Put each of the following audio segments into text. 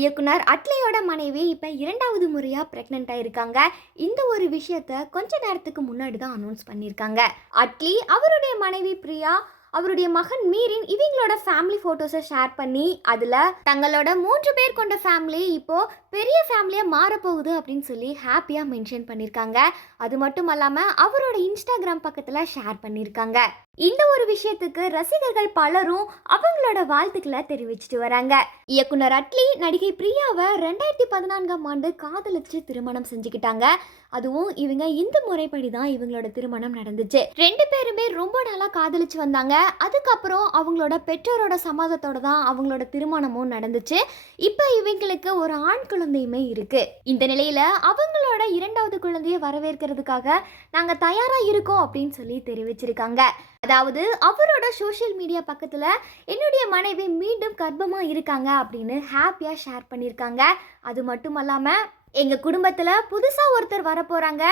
இயக்குனர் அட்லியோட மனைவி இப்போ இரண்டாவது முறையாக ப்ரெக்னென்ட் ஆயிருக்காங்க. இந்த ஒரு விஷயத்த கொஞ்ச நேரத்துக்கு முன்னாடி தான் அனௌன்ஸ் பண்ணியிருக்காங்க. அட்லி அவருடைய மனைவி பிரியா, அவருடைய மகன் மீரின் இவங்களோட ஃபேமிலி ஃபோட்டோஸை ஷேர் பண்ணி அதில் தங்களோட 3 பேர் கொண்ட ஃபேமிலி இப்போது பெரிய ஃபேமிலியாக மாறப்போகுது அப்படின்னு சொல்லி ஹாப்பியாக மென்ஷன் பண்ணியிருக்காங்க. அது மட்டும் இல்லாமல் அவரோட இன்ஸ்டாகிராம் பக்கத்தில் ஷேர் பண்ணியிருக்காங்க. இந்த ஒரு விஷயத்துக்கு ரசிகர்கள் பலரும் அவங்களோட வாழ்த்துக்களை தெரிவிச்சிட்டு வராங்க. இயக்குனர் அட்லி நடிகை பிரியாவை 2014ஆம் ஆண்டு காதலிச்சு திருமணம் செஞ்சுக்கிட்டாங்க. அதுவும் இவங்க இந்து முறைப்படி தான் இவங்களோட திருமணம் நடந்துச்சு. 2 பேருமே ரொம்ப நாளா காதலிச்சு வந்தாங்க. அதுக்கப்புறம் அவங்களோட பெற்றோரோட சம்மதத்தோட தான் அவங்களோட திருமணமும் நடந்துச்சு. இப்போ இவங்களுக்கு ஒரு ஆண் குழந்தையுமே இருக்கு. இந்த நிலையில அவங்களோட இரண்டாவது குழந்தையை வரவேற்கிறதுக்காக நாங்க தயாரா இருக்கோம் அப்படின்னு சொல்லி தெரிவிச்சிருக்காங்க. அதாவது அவரோட சோஷியல் மீடியா பக்கத்தில் என்னுடைய மனைவி மீண்டும் கர்ப்பமாக இருக்காங்க அப்படின்னு ஹாப்பியாக ஷேர் பண்ணியிருக்காங்க. அது மட்டும் இல்லாமல் எங்கள் குடும்பத்தில் புதுசாக ஒருத்தர் வரப்போகிறாங்க.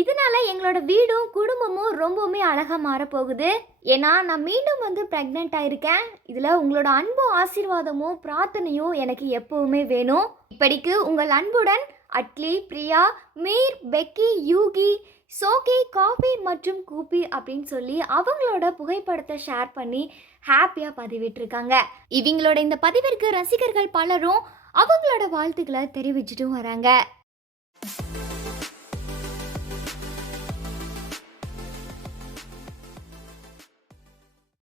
இதனால எங்களோட வீடும் குடும்பமும் ரொம்பவுமே அழகாக மாறப்போகுது. ஏன்னா நான் மீண்டும் ப்ரெக்னென்ட் ஆயிருக்கேன். இதில் உங்களோட அன்பும் ஆசீர்வாதமும் பிரார்த்தனையும் எனக்கு எப்பவுமே வேணும். இப்படிக்கு உங்கள் அன்புடன் அட்லி, பிரியா, மீர், பெக்கி, யூகி, சோகி, காபி மற்றும் கூப்பி அப்படின்னு சொல்லி அவங்களோட புகைப்படத்தை ஷேர் பண்ணி ஹாப்பியாக பதிவிட்டிருக்காங்க. இவங்களோட இந்த பதிவிற்கு ரசிகர்கள் பலரும் அவங்களோட வாழ்த்துக்களை தெரிவிச்சிட்டும் வராங்க.